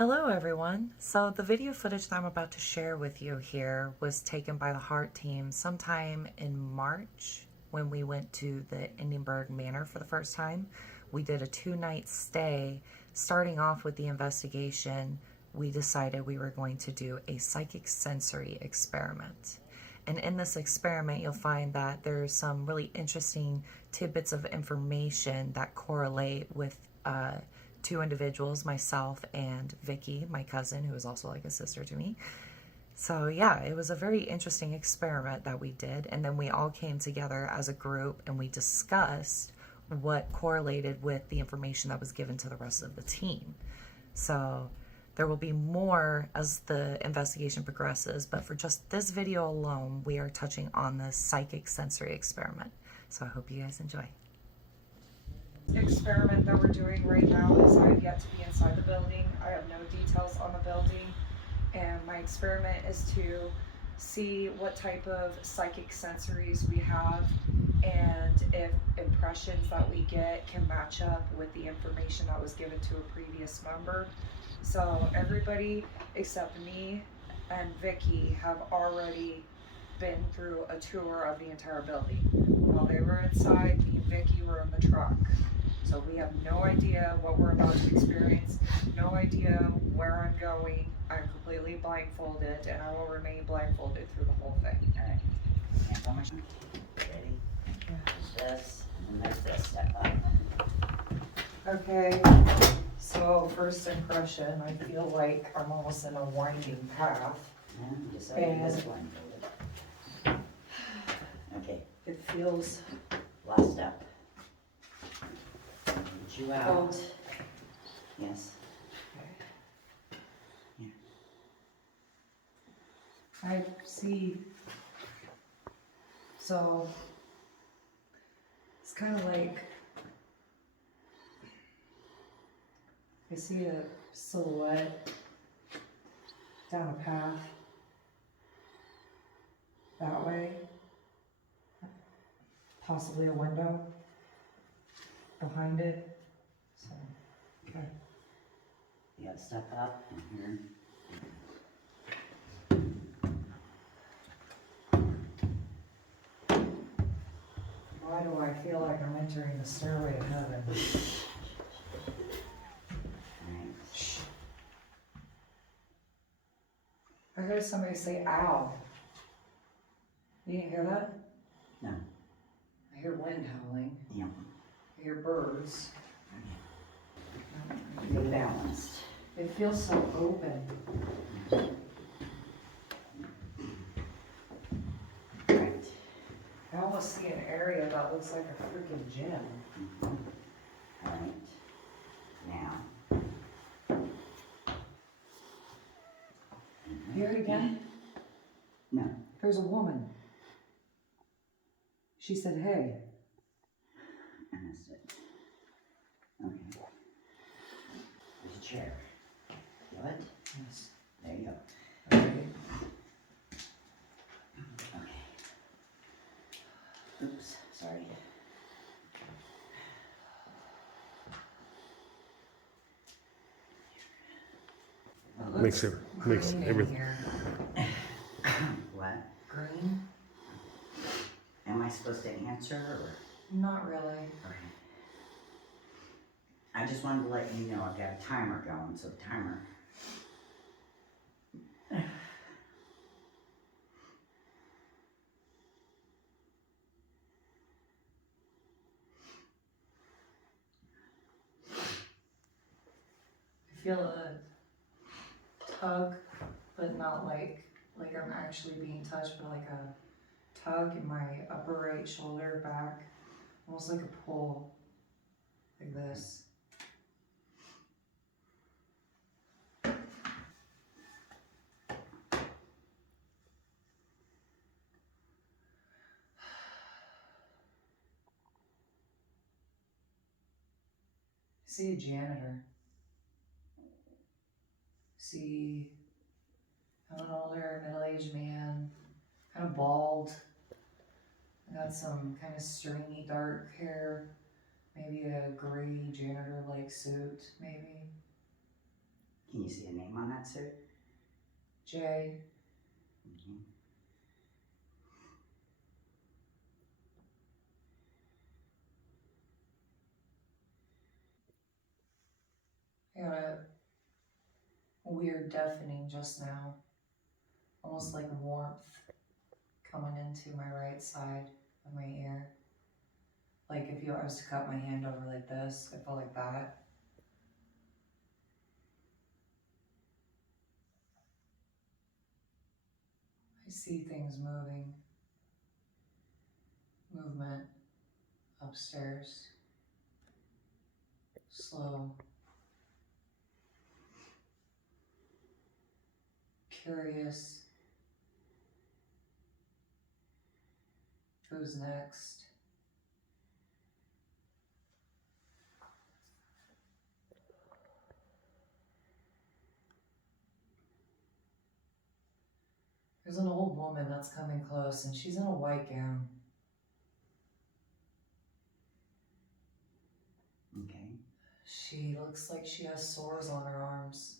Hello everyone. So the video footage that I'm about to share with you here was taken by the Heart team sometime in March when we went to the Edinburgh Manor for the first time. We did a 2-night stay. Starting off with the investigation, we decided we were going to do a psychic sensory experiment. And in this experiment, you'll find that there's some really interesting tidbits of information that correlate with two individuals, myself and Vicky, my cousin, who is also like a sister to me. So yeah, it was a very interesting experiment that we did. And then we all came together as a group and we discussed what correlated with the information that was given to the rest of the team. So there will be more as the investigation progresses, but for just this video alone, we are touching on the psychic sensory experiment. So I hope you guys enjoy. Experiment that we're doing right now is I've yet to be inside the building. I have no details on the building, and my experiment is to see what type of psychic sensories we have and if impressions that we get can match up with the information that was given to a previous member. So everybody except me and Vicky have already been through a tour of the entire building. While they were inside, me and Vicky were in the truck. So we have no idea what we're about to experience, no idea where I'm going. I'm completely blindfolded, and I will remain blindfolded through the whole thing. All right. Hands on my shoulder. Ready? There's this, and then there's this. Step up. Okay, so first impression, I feel like I'm almost in a winding path. And just so you guys are blindfolded. Okay. It feels Last step. Get you out. cold. Yes. Here. I see, so it's kind of like I see a silhouette down a path that way, possibly a window behind it. So, okay. You gotta step up and here. Why do I feel like I'm entering the stairway to heaven? Alright. Shh. I heard somebody say ow. You didn't hear that? No. I hear wind howling. Yeah. I hear birds. You're balanced. It feels so open. Right. I almost see an area that looks like a freaking gym. Alright. Now. Hear it again? No. There's a woman. She said, hey. I missed it. Okay. There's a chair. Feel it? Yes. There you go. Okay. Okay. Oops, sorry. Makes Green in everything. here. What? Green? Am I supposed to answer or? Not really. Okay. I just wanted to let you know I've got a timer going, so the timer. I feel a tug, but not like I'm actually being touched, but like a tug in my upper right shoulder back, almost like a pull, like this. See a janitor. See an older middle-aged man, kind of bald. Got some kind of stringy dark hair, maybe a gray janitor-like suit, maybe. Can Can you see a name on that suit? Jay. Mhm. I got a weird deafening just now. Almost like warmth coming into my right side of my ear. Like if I was to cut my hand over like this, I felt like that. I see things moving. Movement upstairs. Slow. Curious. Who's next? There's an old woman that's coming close and she's in a white gown. Okay. She looks like she has sores on her arms.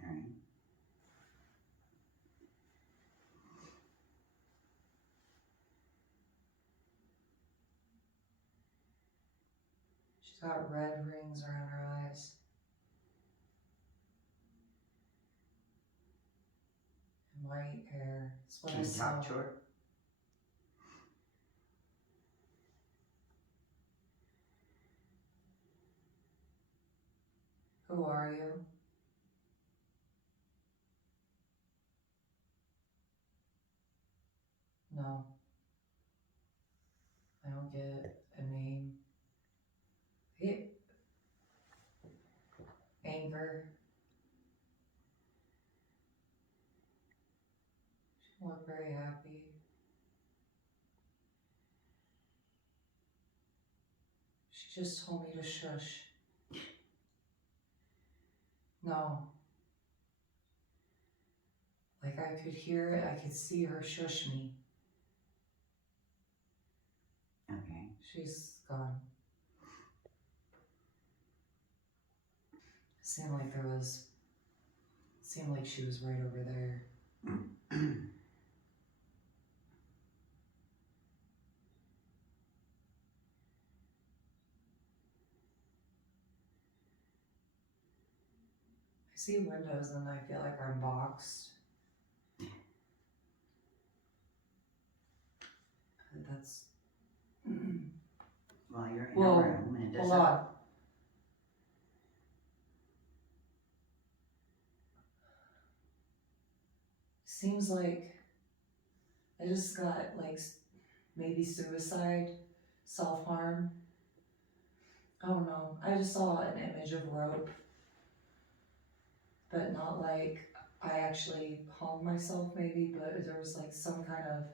All right. She's got red rings around her eyes. And white hair. That's what Can I you talk saw. to her? Who are you? No. I don't get a name. Anger. She don't look very happy. She just told me to shush. No. Like I could hear it, I could see her shush me. Okay. She's gone. Seemed like she was right over there. I see windows and I feel like I'm boxed. That's. Well, you're in Whoa, a room and it hold doesn't. on. Seems like I just got like maybe suicide, self-harm. I don't know. I just saw an image of rope, but not like I actually hung myself maybe, but there was like some kind of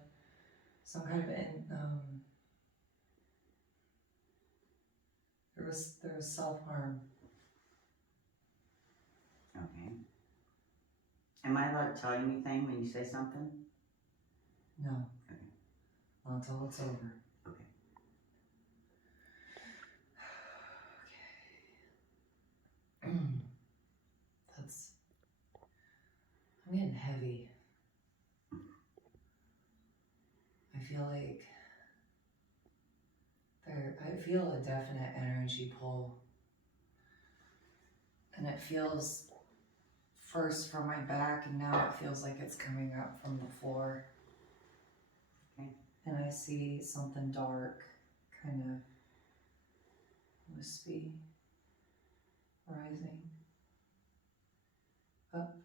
there was self-harm. Okay. Am I allowed to tell you anything when you say something? No. Okay. Not until it's over. Okay. Okay. I'm getting heavy. I feel like I feel a definite energy pull. And it feels first from my back and now it feels like it's coming up from the floor. Okay. And I see something dark, kind of wispy, rising up.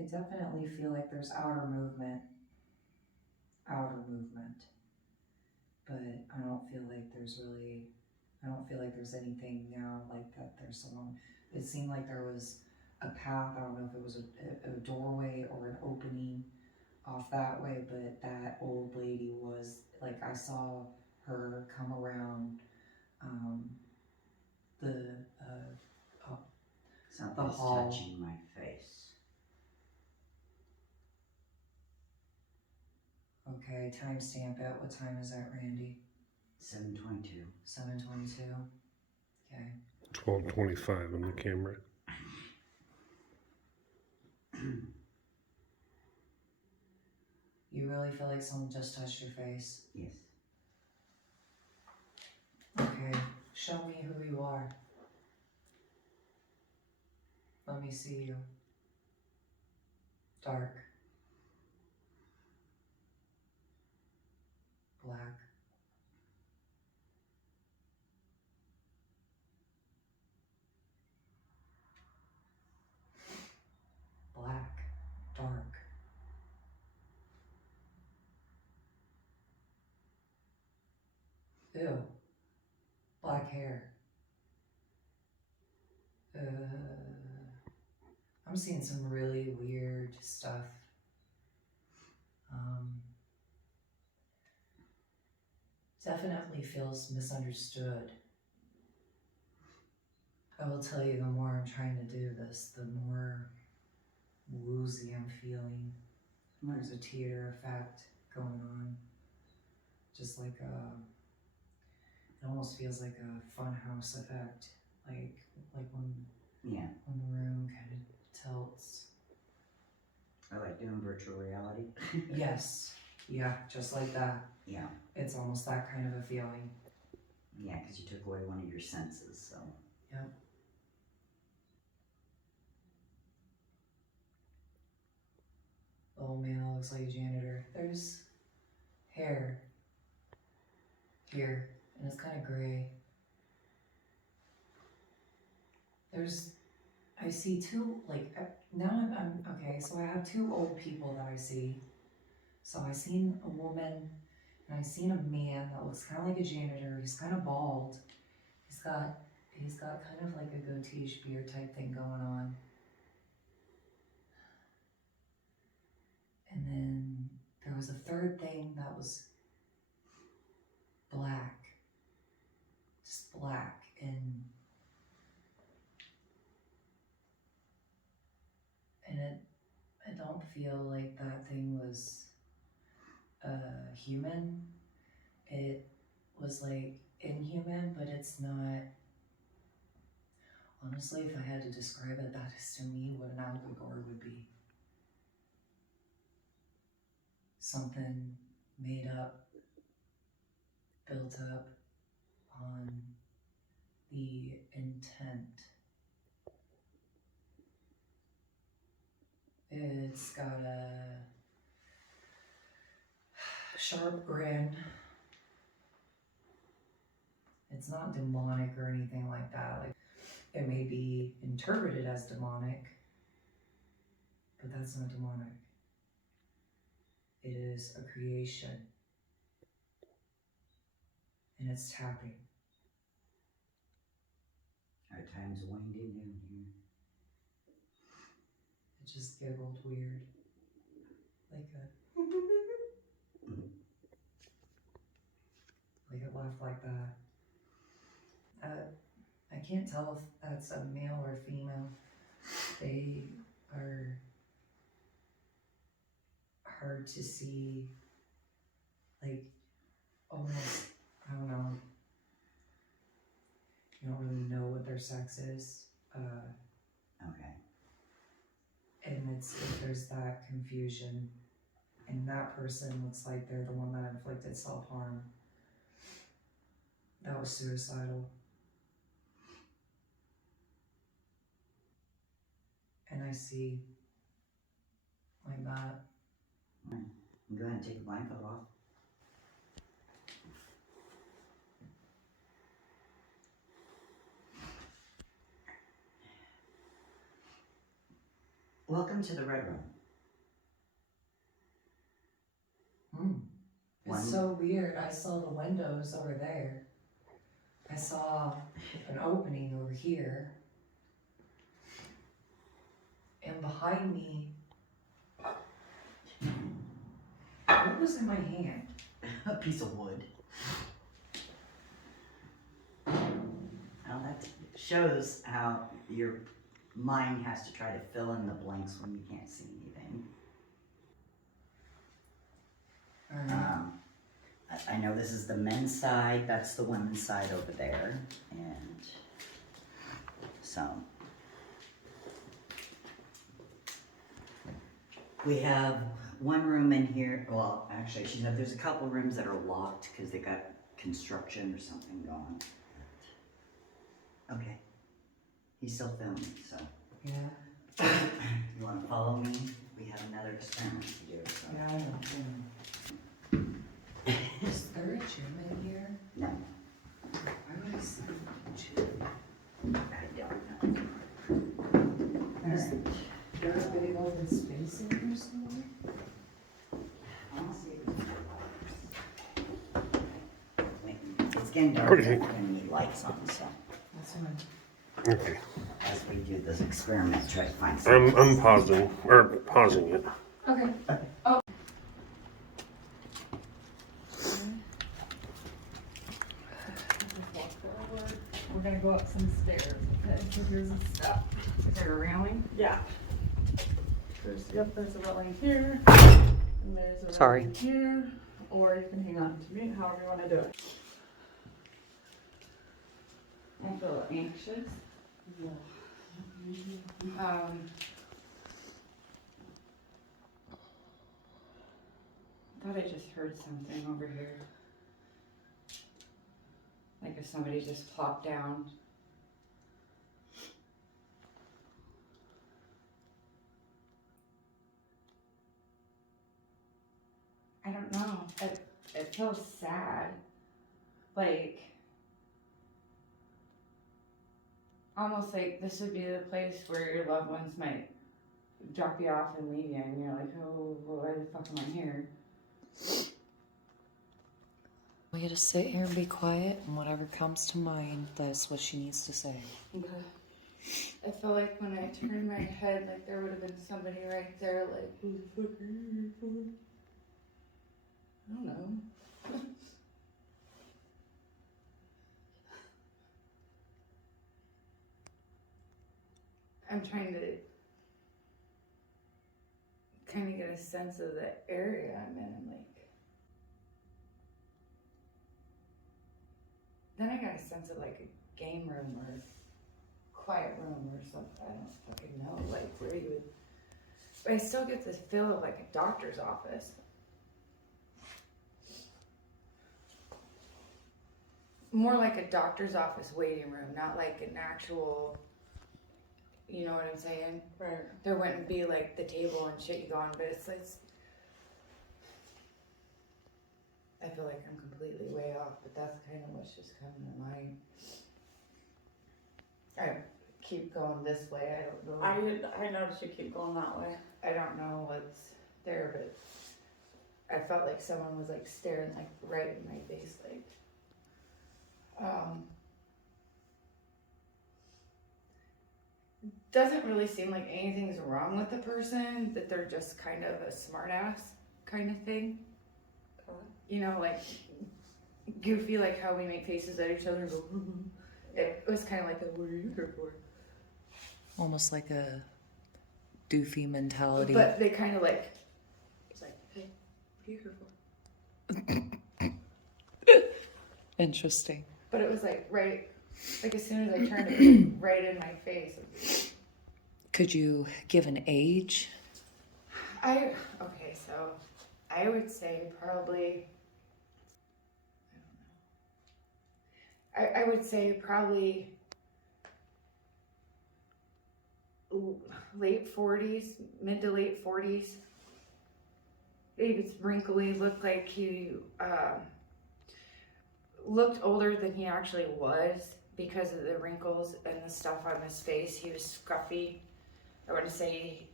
I definitely feel like there's outer movement, but I don't feel like there's anything now like that there's someone. It seemed like there was a path. I don't know if it was a doorway or an opening off that way, but that old lady was like, I saw her come around the Something's hall. touching my face. Okay, timestamp it. What time is that, Randy? 7:22. 7:22. Okay. 12:25 on the camera. You really feel like someone just touched your face? Yes. Okay. Show me who you are. Let me see you. Dark. Black. Black. Dark. Ew. Black hair. I'm seeing some really weird stuff. Definitely feels misunderstood. I will tell you, the more I'm trying to do this, the more woozy I'm feeling. There's a teeter effect going on. Just like it almost feels like a funhouse effect. Like when Yeah. when the room kind of tilts. I like doing virtual reality. Yes. Yeah, just like that. Yeah. It's almost that kind of a feeling. Yeah, because you took away one of your senses, so. Yep. The old man that looks like a janitor. There's hair here, and it's kind of gray. I see two, now I'm okay, so I have two old people that I see. So I seen a woman, and I seen a man that looks kind of like a janitor. He's kind of bald. He's got kind of like a goatee beard type thing going on. And then there was a third thing that was black. Just black. And I don't feel like that thing was human. It was like inhuman, but it's not. Honestly, if I had to describe it, that is to me what an alligator would be. Something made up, built up on the intent. It's got a sharp grin. It's not demonic or anything like that. Like, it may be interpreted as demonic, but that's not demonic. It is a creation. And it's tapping. Our time's winding down here. It just giggled weird. Like it laughed like that. I can't tell if that's a male or female. They are hard to see, like almost, I don't know. You don't really know what their sex is. Okay. And there's that confusion. And that person looks like they're the one that inflicted self-harm. That was suicidal. And I see like that. All right. Go ahead and take the blindfold off. Welcome to the Red Room. It's so weird. I saw the windows over there. I saw an opening over here. And behind me, what was in my hand? A piece of wood. Well, that shows how your mind has to try to fill in the blanks when you can't see anything. I know this is the men's side, that's the women's side over there, and so. We have one room in here, well, actually, she said there's a couple rooms that are locked because they got construction or something going. Okay. He's still filming, so. Yeah. You wanna follow me? We have another experiment to do, so. Yeah, I know. Is there a gym in here? No, I would assume a gym. I don't know. Is there a big open space in here somewhere? Honestly, it's getting dark Okay. and we need lights on, so That's fine. Okay. as we do this experiment, try to find I'm something. pausing it. Okay. We're gonna go up some stairs, okay? So here's the step. Is there a railing? Yeah. There's a railing here, and there's a Sorry. railing here, or you can hang on to me, however you wanna do it. I feel anxious. Thought I just heard something over here. Like if somebody just plopped down. I don't know. It feels sad. Like, almost like this would be the place where your loved ones might drop you off and leave you, and you're like, oh, why the fuck am I here? We gotta sit here and be quiet, and whatever comes to mind, that's what she needs to say. Okay. I felt like when I turned my head, like there would have been somebody right there, like, who the fuck are you here for? I don't know. I'm trying to kind of get a sense of the area I'm in, and like, then I got a sense of like a game room or quiet room or something. I don't fucking know, like where you would, but I still get this feel of like a doctor's office. More like a doctor's office waiting room, not like an actual, you know what I'm saying? Right. There wouldn't be like the table and shit you go on, but it's like, I feel like I'm completely way off, but that's kind of what's just coming to mind. I keep going this way, I don't know. I noticed you keep going that way. I don't know what's there, but I felt like someone was like staring like right in my face, like, doesn't really seem like anything's wrong with the person, that they're just kind of a smart ass kind of thing. You know, like goofy, like how we make faces at each other and go, it was kind of like a, what are you here for? Almost like a doofy mentality. But they kind of like, it's like, hey, what are you here for? Interesting. But it was like right, like as soon as I turned, it was like right in my face. Could you give an age? Okay, so I would say probably, I would say probably late 40s, mid to late 40s. Maybe it's wrinkly, looked like he looked older than he actually was because of the wrinkles and the stuff on his face. He was scruffy. I want to say,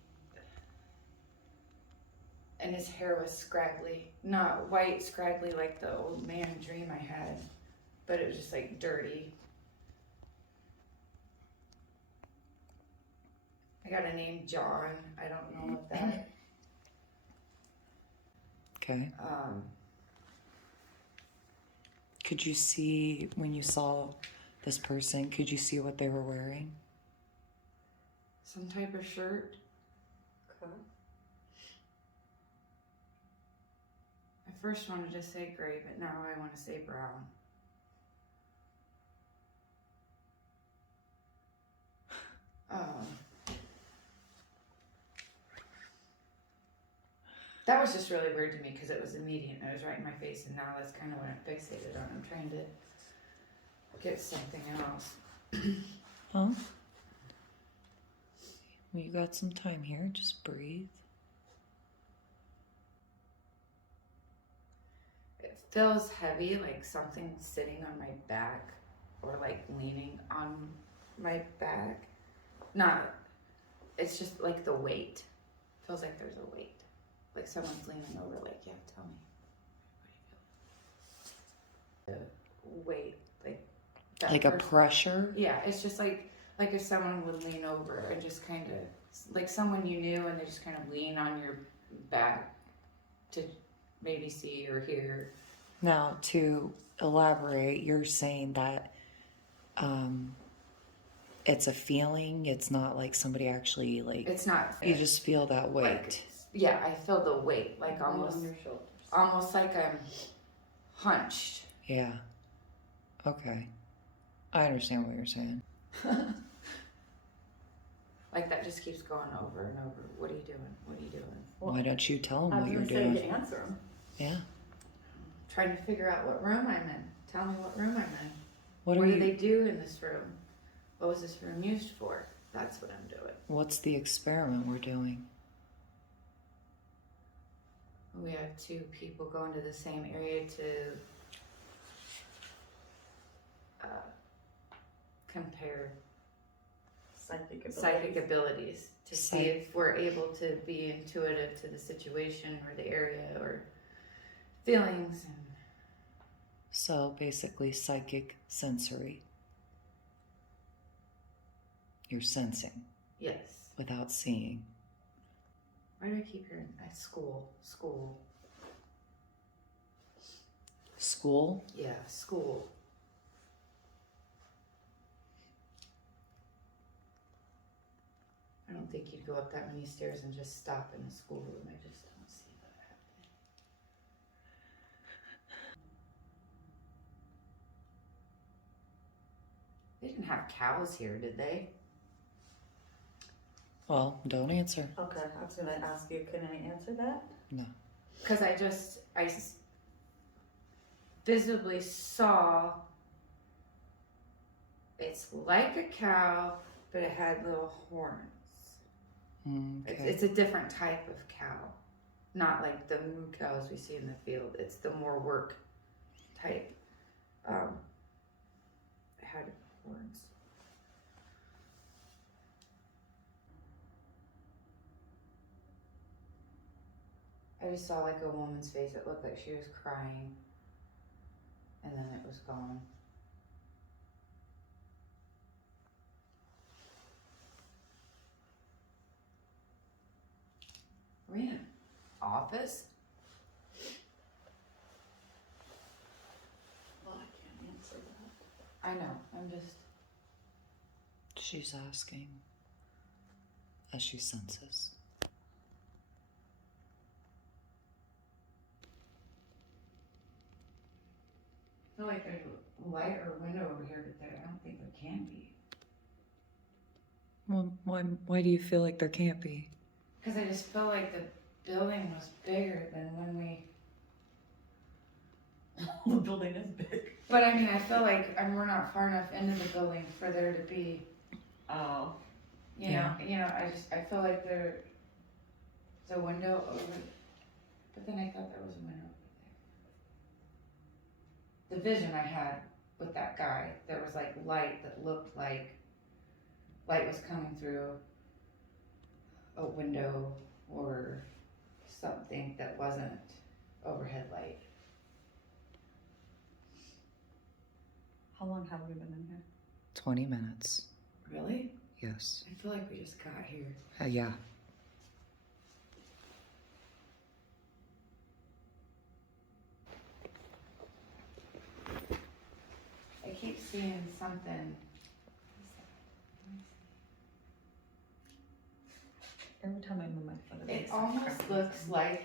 and his hair was scraggly, not white scraggly like the old man dream I had, but it was just like dirty. I got a name John. I don't know what that. Okay. Could you see, when you saw this person, could you see what they were wearing? Some type of shirt. I first wanted to say gray, but now I want to say brown. That was just really weird to me because it was immediate and it was right in my face, and now that's kind of what I'm fixated on. I'm trying to get something else. Well, you got some time here. Just breathe. It feels heavy, like something sitting on my back or like leaning on my back. Not, it's just like the weight. Feels like there's a weight. Like someone's leaning over, like, yeah, tell me. What do you feel? The weight, like that Like a pressure? Yeah, it's just like if someone would lean over and just kind of, like someone you knew and they just kind of lean on your back to maybe see or hear. Now, to elaborate, you're saying that it's a feeling. It's not like somebody actually, like, It's not. you just feel that weight. Like, yeah, I feel the weight, like almost on your shoulders. almost like I'm hunched. Yeah. Okay. I understand what you're saying. Like that just keeps going over and over. What are you doing? What are you doing? Well, Why don't you tell them I what was you're gonna say doing? to answer them. Yeah. Trying to figure out what room I'm in. Tell me what room I'm in. What What are do you? they do in this room? What was this room used for? That's what I'm doing. What's the experiment we're doing? We have two people going to the same area to compare psychic abilities to see if we're able to be intuitive to the situation or the area or feelings. And So basically, psychic sensory. You're sensing yes. without seeing. Why do I keep hearing at school? School. School? Yeah, school. I don't think you'd go up that many stairs and just stop in a school room. I just don't see that happening. They didn't have cows here, did they? Well, don't answer. Okay, I was gonna ask you, can I answer that? No. Because I visibly saw it's like a cow, but it had little horns. Okay. It's a different type of cow, not like the moo cows we see in the field. It's the more work type. It had horns. I just saw like a woman's face. It looked like she was crying, and then it was gone. Are we in an office? Well, I can't answer that. I know. I'm just. She's asking as she senses. I feel like there's a light or window over here, but I don't think there can be. Well, why do you feel like there can't be? Because I just felt like the building was bigger than when we. The building is big. But I mean, I feel like we're not far enough into the building for there to be. Oh. You know. I feel like there's a window over. But then I thought there was a window over there. The vision I had with that guy, there was like light that looked like light was coming through a window or something that wasn't overhead light. How long have we been in here? 20 minutes. Really? Yes. I feel like we just got here. Yeah. I keep seeing something. Every time I move my foot, It almost looks like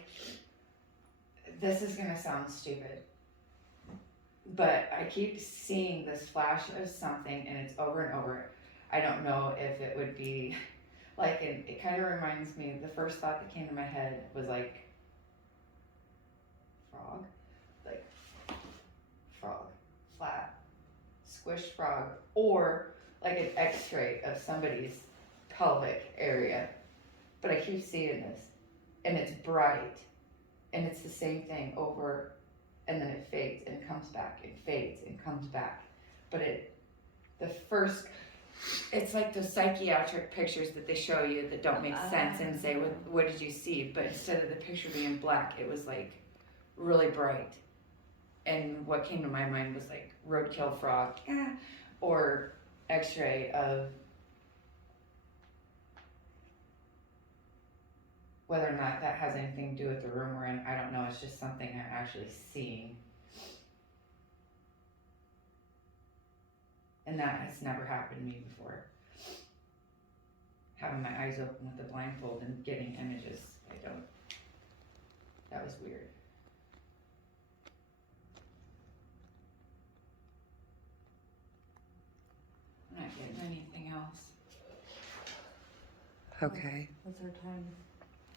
this is gonna sound stupid, but I keep seeing this flash of something and it's over and over. I don't know if it would be like, it kind of reminds me, the first thought that came to my head was like, frog? Like, frog. Flat. Squished frog. Or like an x-ray of somebody's pelvic area. But I keep seeing this. And it's bright. And it's the same thing over, and then it fades and it comes back. It fades and comes back. But it's like those psychiatric pictures that they show you that don't make sense and say, what did you see? But instead of the picture being black, it was like really bright. And what came to my mind was like roadkill frog, or x-ray of whether or not that has anything to do with the room we're in. I don't know. It's just something I'm actually seeing. And that has never happened to me before. Having my eyes open with the blindfold and getting images. That was weird. I'm not getting anything else. Okay. What's our time?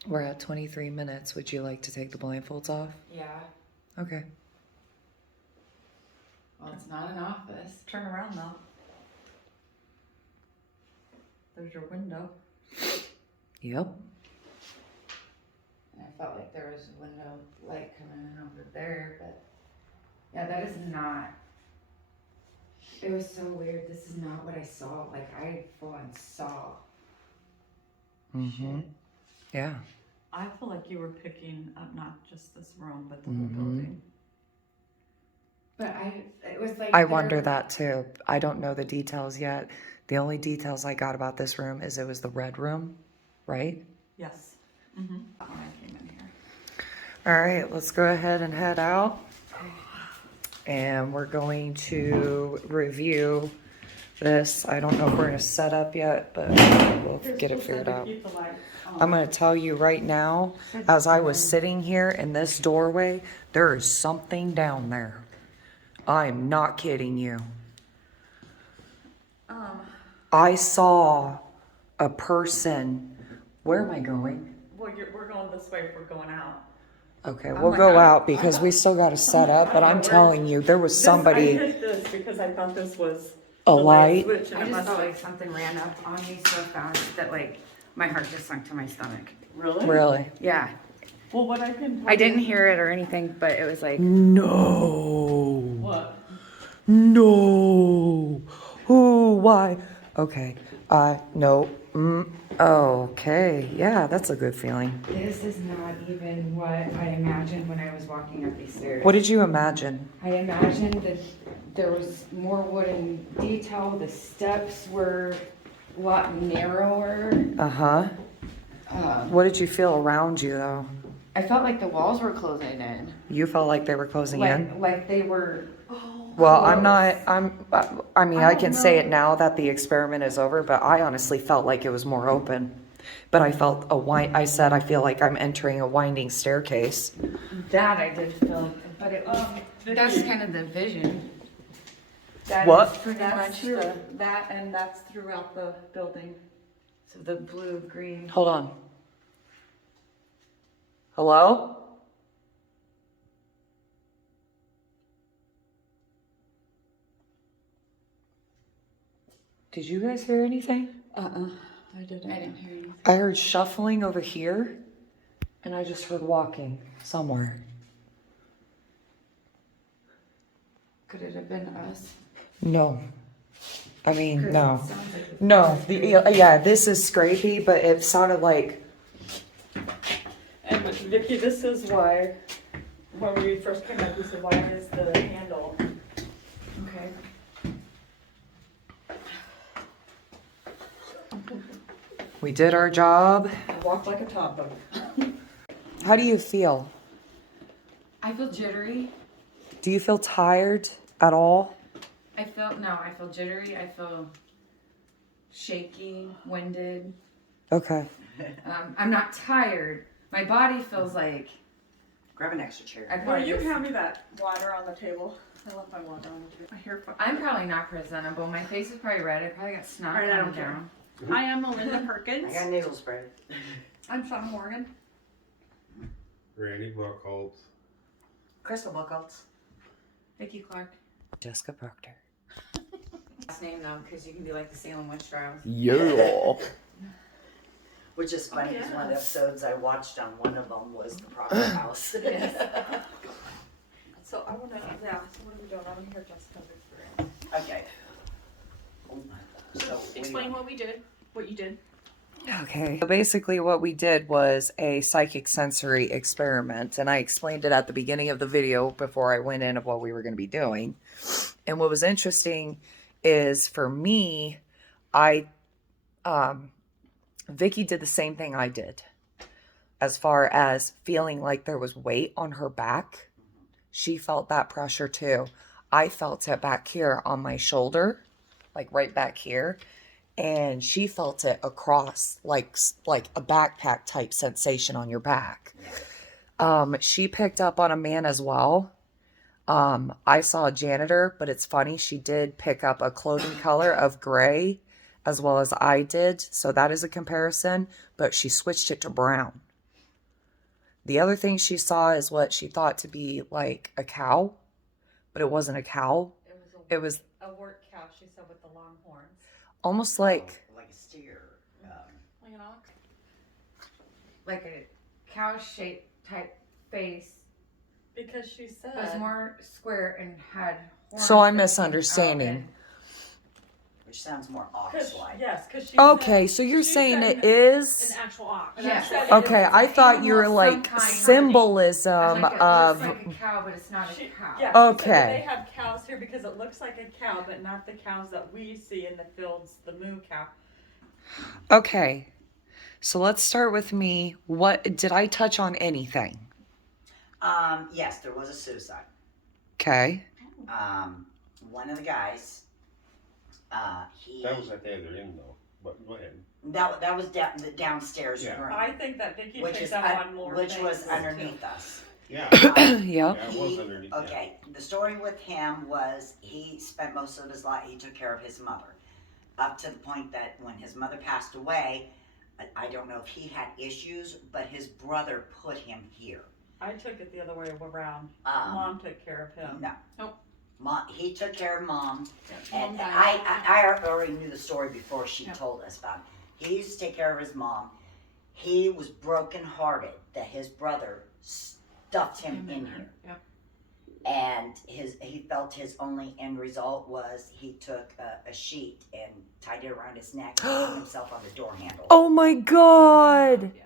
We're at 23 minutes. Would you like to take the blindfolds off? Yeah. Okay. Well, it's not an office. Turn around though. There's your window. Yep. And I felt like there was a window light coming in over there, but yeah, that is not. It was so weird. This is not what I saw. Like, I full on saw. Mm-hmm. Shit. Yeah. I feel like you were picking up not just this room, but the whole Mhm. building. But it was like. I wonder that too. I don't know the details yet. The only details I got about this room is it was the red room, right? Yes. Mm-hmm. When I came in here. All right, let's go ahead and head out. And we're going to review this. I don't know if we're going to set up yet, but we'll get it figured out. Keep the light on. I'm going to tell you right now, as I was sitting here in this doorway, there is something down there. I'm not kidding you. I saw a person. Where am I going? Well, we're going this way if we're going out. Okay, we'll go out because we still got to set up, but I'm telling you, there was I somebody, hit this because I thought this was a the light. switch, and I it just must felt have. like something ran up on me so fast that, like, my heart just sunk to my stomach. Really? Really? Yeah. Well, what I can. I didn't hear it or anything, but it was like. No. What? No. Who? Why? Okay. No. Okay. Yeah, that's a good feeling. This is not even what I imagined when I was walking up these stairs. What did you imagine? I imagined that there was more wooden detail. The steps were a lot narrower. Uh-huh. What did you feel around you, though? I felt like the walls were closing in. You felt like they were closing in? Like they were. Well, close. I mean, I I don't can say know. it now that the experiment is over, but I honestly felt like it was more open. But I felt I said I feel like I'm entering a winding staircase. That I did feel, but it was. That's kind of the vision. That What? is pretty much that, and that's throughout the building. So the blue, green. Hold on. Hello? Did you guys hear anything? I didn't. I didn't hear anything. I heard shuffling over here, and I just heard walking somewhere. Could it have been us? No. I mean, 'Cause no. it sounds like it's- No, yeah, this is scrapey, but it sounded like, And Vicky, this is why, when we first came up, we said, why is the handle? Okay. we did our job. I walked like a toddler. How do you feel? I feel jittery. Do you feel tired at all? I feel jittery. I feel shaky, winded. Okay. I'm not tired. My body feels like Grab an extra chair. I'd Will probably you just- hand me that water on the table? I left my water on the table. I hear. I'm probably not presentable. My face is probably red. I probably got snot Alright, I coming don't care. down. I am Melinda Perkins. I got nasal spray. I'm Shauna Morgan. Randy Buckholz. Crystal Buckholz. Vicky Clark. Jessica Proctor. Last name though, because you can be like the Salem witch trials. Yeah. Which is funny because one of the yes. episodes I watched on one of them was the Proctor House. So I want to, yeah, so what are we doing? I want to hear Jessica's experience. Okay. So Explain what we did, what you did. Okay. So basically what we did was a psychic sensory experiment, and I explained it at the beginning of the video before I went in of what we were going to be doing. And what was interesting is for me, Vicky did the same thing I did as far as feeling like there was weight on her back. She felt that pressure too. I felt it back here on my shoulder, like right back here. And she felt it across like a backpack type sensation on your back. She picked up on a man as well. I saw a janitor, but it's funny. She did pick up a clothing color of gray as well as I did. So that is a comparison, but she switched it to brown. The other thing she saw is what she thought to be like a cow, but it wasn't a cow. It was a work cow, she said, with the long horns. almost like, like a steer. Like an ox. Like a cow-shaped type face. Because she said. It was more square and had horns. So I'm that came misunderstanding. out and- Which sounds more Cause, ox-like. yes, because she okay, said, so you're she saying said it is? an actual ox. Yeah. She said Okay, it I was thought you were animal of like some kind. symbolism Like it of. looks like a cow, but it's not a She, cow. yeah, she said that Okay. they have cows here because it looks like a cow, but not the cows that we see in the fields, the moo cow. Okay, so let's start with me. What did I touch on anything? Yes, there was a suicide. Okay. One of the guys, he. That was at the other end though, but go ahead. That was down the downstairs Yeah. room, I think that Vicky which picked is up on more which things. was underneath us. Yeah. Yep. Yeah, it was underneath. Okay, the story with him was he spent most of his life, he took care of his mother. Up to the point that when his mother passed away, I don't know if he had issues, but his brother put him here. I took it the other way around. Um, Mom took care of him. No. Nope. Mom, he took care of mom, Mom and died. I already knew the story before she Yep. told us about it. He used to take care of his mom. He was brokenhearted that his brother stuffed him in here. Yep. And he felt his only end result was he took a sheet and tied it around his neck and hung himself on the door handle. Oh my God! Yeah.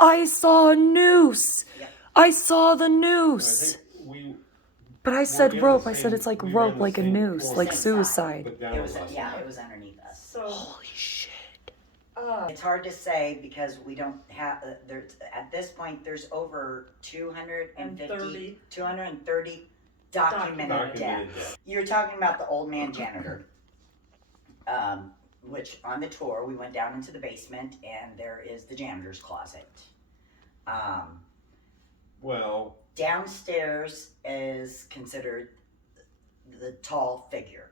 I saw a noose. Yep. I saw the And I noose. think we, But I we're said in the rope. I same- said it's like we were in rope, the like a same noose, floor. like Same side. suicide. but down It was less. it was underneath us. So, Holy shit. It's hard to say because we don't have there's at this point there's over 230 documented Documented deaths. death. You're talking about the old man janitor, which on the tour we went down into the basement and there is the janitor's closet. Well, Downstairs is considered the tall figure.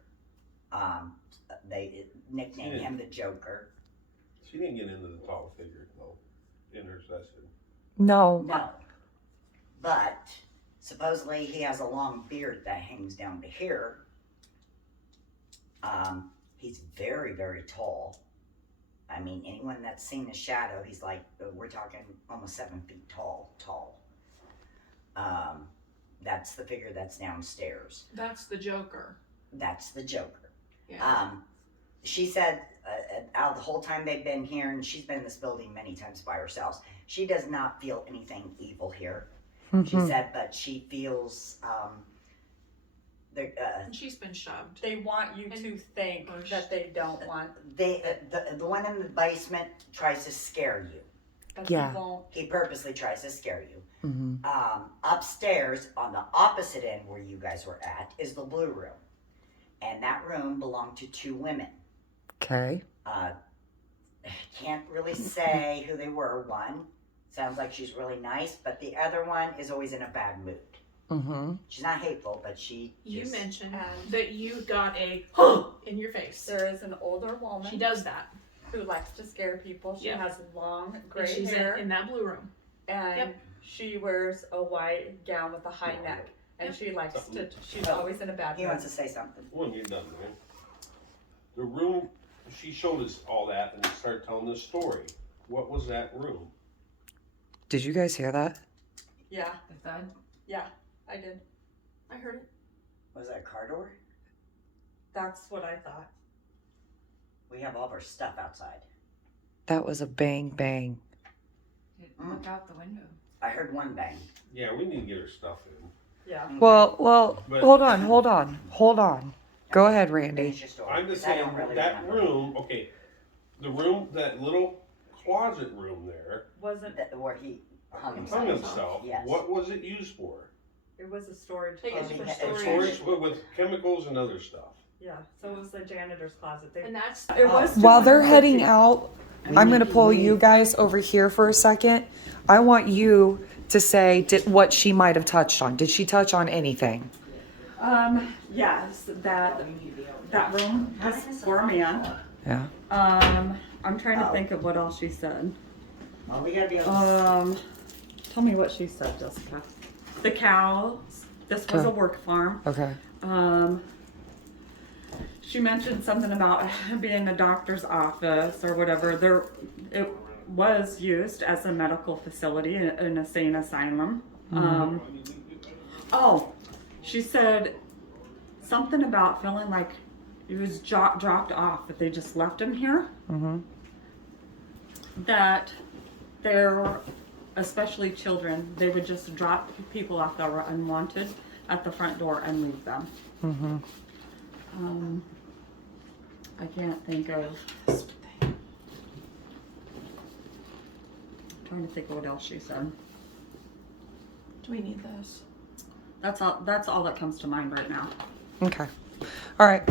They nicknamed him the Joker. she didn't get into the tall figure though, in her session. No. No, but supposedly he has a long beard that hangs down to here. He's very, very tall. I mean, anyone that's seen his shadow, he's like, we're talking almost 7 feet tall. That's the figure that's downstairs. that's the Joker. That's the Joker. Yeah. She said, out of the whole time they've been here, and she's been in this building many times by herself, she does not feel anything evil here. She Mhm. said, but she feels, And she's been shoved. They want you to think pushed. that they don't want. the one in the basement tries to scare you. That Yeah. They won't. He purposely tries to scare you. Mhm. Upstairs, on the opposite end where you guys were at, is the blue room. And that room belonged to 2 women. Okay. Can't really say who they were. One Sounds like she's really nice, but the other one is always in a bad mood. Mm-hmm. She's not hateful, but she You just, mentioned And- that you got a in your face. There is an older woman She does that. who likes to scare people. She Yep. has long And gray she's hair, in that blue room. and Yep. she wears a white gown with a high neck. And Yep. she likes to. She's always in a bad he mood. wants to say something. When you're done, man. The room, she showed us all that and started telling this story. What was that room? Did you guys hear that? Yeah, The thud? yeah, I did. I heard it. Was that a car door? That's what I thought. We have all of our stuff outside. That was a bang bang. Look out the window. I heard one bang. Yeah, we need to get her stuff in. Yeah. Well, But- hold on. Go ahead, Randy. Finish your story, I'm just 'cause I saying don't really that remember. room, okay, the room, that little closet room there, Wasn't Where he hung hung himself. himself, Yes. what was it used for? it was a storage Take it closet. for Yeah, storage. Storage with chemicals and other stuff. Yeah, so it was the janitor's closet. And that's It was While they're 250. heading out, I'm going to pull you guys over here for a second. I want you to say what she might have touched on. Did she touch on anything? Yes, that room was for a man. Yeah. I'm trying to think of what else she said. Well, we gotta be able to Tell me what she said, Jessica. The cows. This was a work farm. Okay. She mentioned something about being a doctor's office or whatever. It was used as a medical facility, an insane asylum. She said something about feeling like he was dropped off, that they just left him here. Mm-hmm. That they're, especially children, they would just drop people off that were unwanted at the front door and leave them. Mm-hmm. I can't think of. Trying to think of what else she said. do we need this? That's all that comes to mind right now. Okay. All right.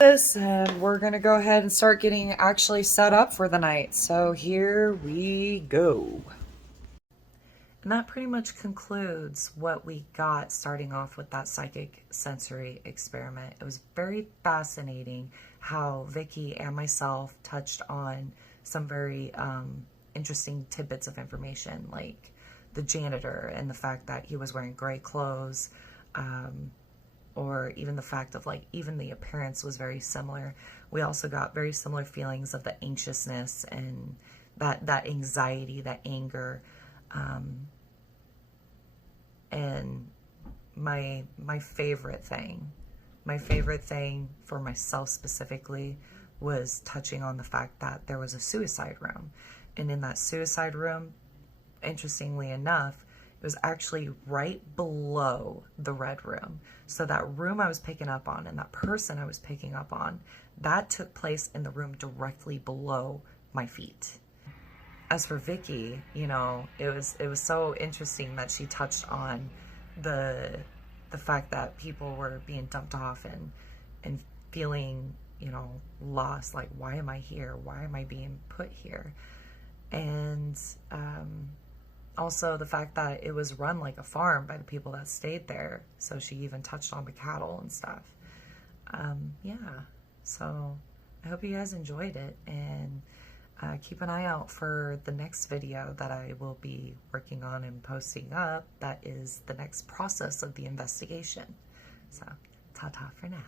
And we're going to go ahead and start getting actually set up for the night. So here we go. And that pretty much concludes what we got starting off with that psychic sensory experiment. It was very fascinating how Vicky and myself touched on some very interesting tidbits of information, like the janitor and the fact that he was wearing gray clothes, or even the fact of like even the appearance was very similar. We also got very similar feelings of the anxiousness and that anxiety, that anger. And my favorite thing for myself specifically was touching on the fact that there was a suicide room. And in that suicide room, interestingly enough, it was actually right below the red room. So that room I was picking up on and that person I was picking up on, that took place in the room directly below my feet. As for Vicky, you know, it was so interesting that she touched on the fact that people were being dumped off and feeling, you know, lost, like, why am I here? Why am I being put here? And also the fact that it was run like a farm by the people that stayed there. So she even touched on the cattle and stuff. Yeah, so I hope you guys enjoyed it, and keep an eye out for the next video that I will be working on and posting up. That is the next process of the investigation. So, ta-ta for now.